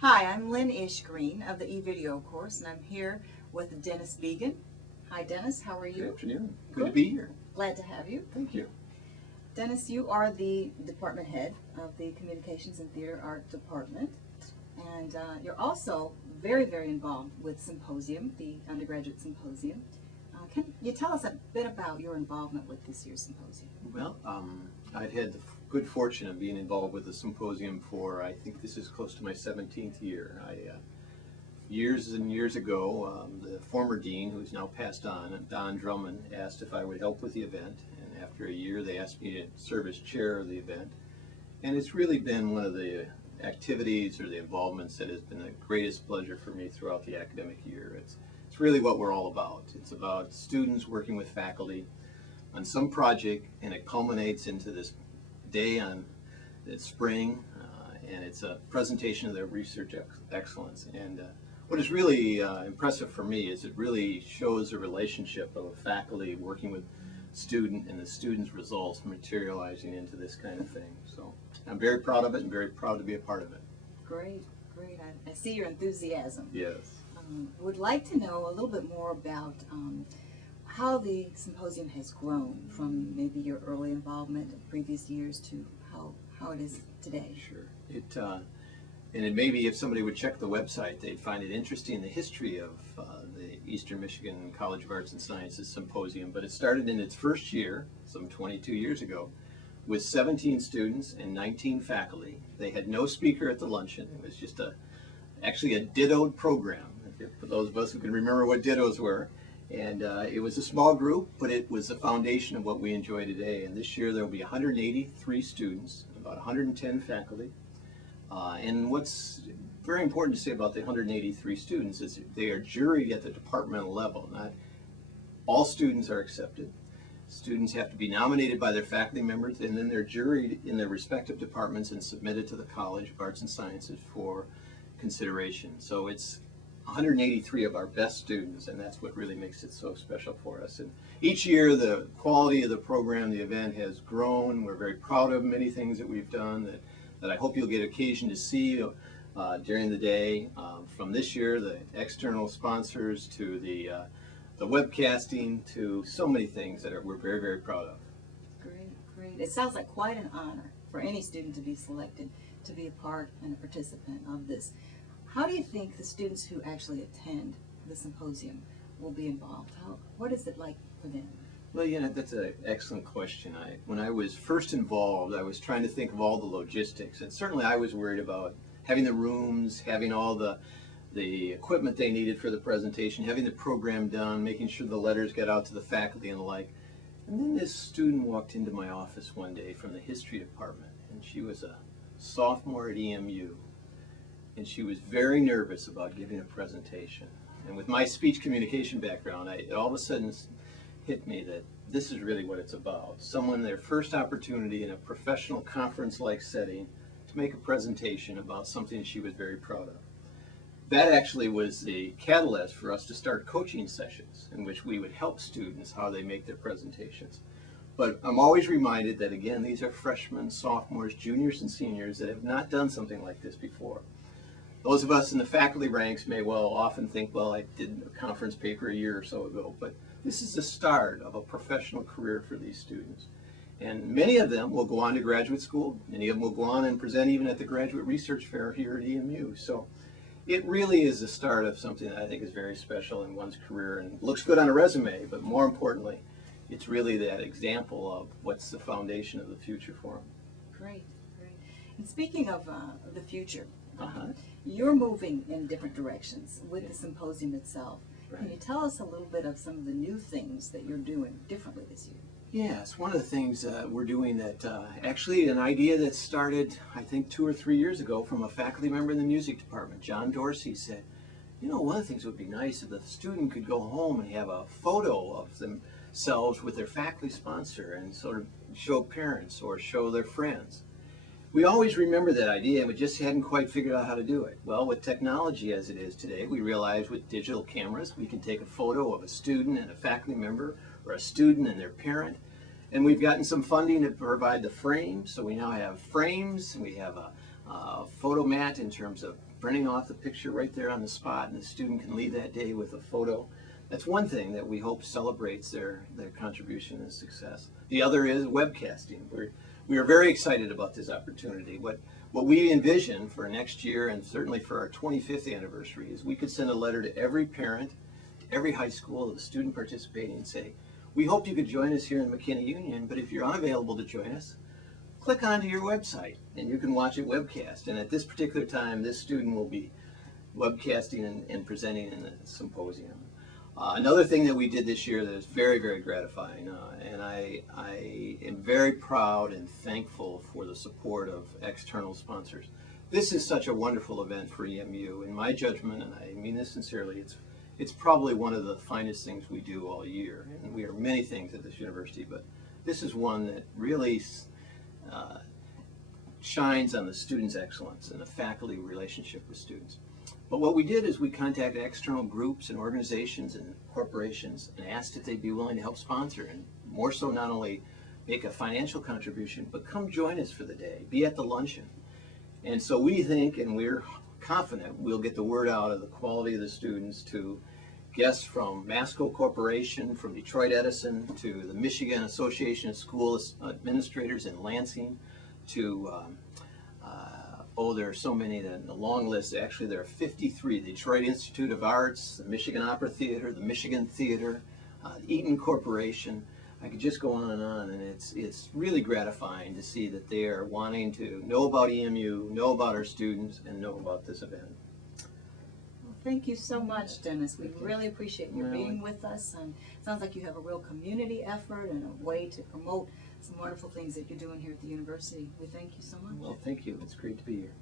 Hi, I'm Lynn Ishgreen of the eVideo course, and I'm here with Dennis Beagen. Hi, Dennis. How are you? Good afternoon. Good to be here. Glad to have you. Thank you. Dennis, you are the department head of the Communications and Theater Art Department, and you're also very, very involved with Symposium, the Undergraduate Symposium. Can you tell us a bit about your involvement with this year's symposium? Well, I've had the good fortune of being involved with the symposium for, I think this is close to my 17th year. Years and years ago, the former dean, who's now passed on, Don Drummond, asked if I would help with the event. And after a year, they asked me to serve as chair of the event. And it's really been one of the activities or the involvements that has been the greatest pleasure for me throughout the academic year. It's really what we're all about. It's about students working with faculty on some project, and it culminates into this day on this spring, and it's a presentation of their research excellence. And what is really impressive for me is it really shows the relationship of a faculty working with student and the student's results materializing into this kind of thing. So I'm very proud of it and very proud to be a part of it. Great, great. I see your enthusiasm. Yes. Would like to know a little bit more about how the symposium has grown from maybe your early involvement in previous years to how it is today. Sure. And it maybe if somebody would check the website, they'd find it interesting, the history of the Eastern Michigan College of Arts and Sciences Symposium. But it started in its first year, some 22 years ago, with 17 students and 19 faculty. They had no speaker at the luncheon. It was just actually a dittoed program, for those of us who can remember what dittos were. And it was a small group, but it was the foundation of what we enjoy today. And this year there will be 183 students, about 110 faculty. And what's very important to say about the 183 students is they are juried at the departmental level. Not all students are accepted. Students have to be nominated by their faculty members, and then they're juried in their respective departments and submitted to the College of Arts and Sciences for consideration. So it's 183 of our best students, and that's what really makes it so special for us. And each year the quality of the program, the event has grown. We're very proud of many things that we've done that I hope you'll get occasion to see during the day. From this year, the external sponsors to the webcasting to so many things that we're very, very proud of. Great, great. It sounds like quite an honor for any student to be selected to be a part and a participant of this. How do you think the students who actually attend the symposium will be involved? What is it like for them? Well, that's an excellent question. When I was first involved, I was trying to think of all the logistics, and certainly I was worried about having the rooms, having all the equipment they needed for the presentation, having the program done, making sure the letters got out to the faculty and the like. And then this student walked into my office one day from the history department, and she was a sophomore at EMU. And she was very nervous about giving a presentation. And with my speech communication background, it all of a sudden hit me that this is really what it's about. Someone, their first opportunity in a professional conference-like setting to make a presentation about something she was very proud of. That actually was the catalyst for us to start coaching sessions in which we would help students how they make their presentations. But I'm always reminded that, again, these are freshmen, sophomores, juniors, and seniors that have not done something like this before. Those of us in the faculty ranks may well often think, well, I did a conference paper a year or so ago, but this is the start of a professional career for these students. And many of them will go on to graduate school. Many of them will go on and present even at the Graduate Research Fair here at EMU. So it really is the start of something that I think is very special in one's career and looks good on a resume, but more importantly, it's really that example of what's the foundation of the future for them. Great, great. And speaking of the future, you're moving in different directions with the symposium itself. Right. Can you tell us a little bit of some of the new things that you're doing differently this year? Yes, one of the things we're doing that actually an idea that started, I think, 2 or 3 years ago from a faculty member in the music department. John Dorsey said, one of the things would be nice if the student could go home and have a photo of themselves with their faculty sponsor and sort of show parents or show their friends. We always remember that idea, and we just hadn't quite figured out how to do it. Well, with technology as it is today, we realize with digital cameras, we can take a photo of a student and a faculty member, or a student and their parent, and we've gotten some funding to provide the frames. So we now have frames, we have a photo mat in terms of printing off the picture right there on the spot, and the student can leave that day with a photo. That's one thing that we hope celebrates their contribution and success. The other is webcasting. We are very excited about this opportunity. What we envision for next year, and certainly for our 25th anniversary, is we could send a letter to every parent, to every high school, of a student participating, and say, we hope you could join us here in McKinney Union, but if you're unavailable to join us, click onto your website and you can watch it webcast. And at this particular time, this student will be webcasting and presenting in the symposium. Another thing that we did this year that is very, very gratifying, and I am very proud and thankful for the support of external sponsors. This is such a wonderful event for EMU. In my judgment, and I mean this sincerely, it's probably one of the finest things we do all year. And we are many things at this university, but this is one that really shines on the students' excellence and the faculty relationship with students. But what we did is we contacted external groups and organizations and corporations and asked if they'd be willing to help sponsor, and more so not only make a financial contribution, but come join us for the day, be at the luncheon. And so we think, and we're confident, we'll get the word out of the quality of the students to guests from Masco Corporation, from Detroit Edison, to the Michigan Association of School Administrators in Lansing, to oh, there are so many, the long list. Actually, there are 53. The Detroit Institute of Arts, the Michigan Opera Theater, the Michigan Theater, the Eaton Corporation. I could just go on, and it's really gratifying to see that they are wanting to know about EMU, know about our students, and know about this event. Well, thank you so much, Dennis. We really appreciate you being with us. And it sounds like you have a real community effort and a way to promote some wonderful things that you're doing here at the university. We thank you so much. Well, thank you. It's great to be here.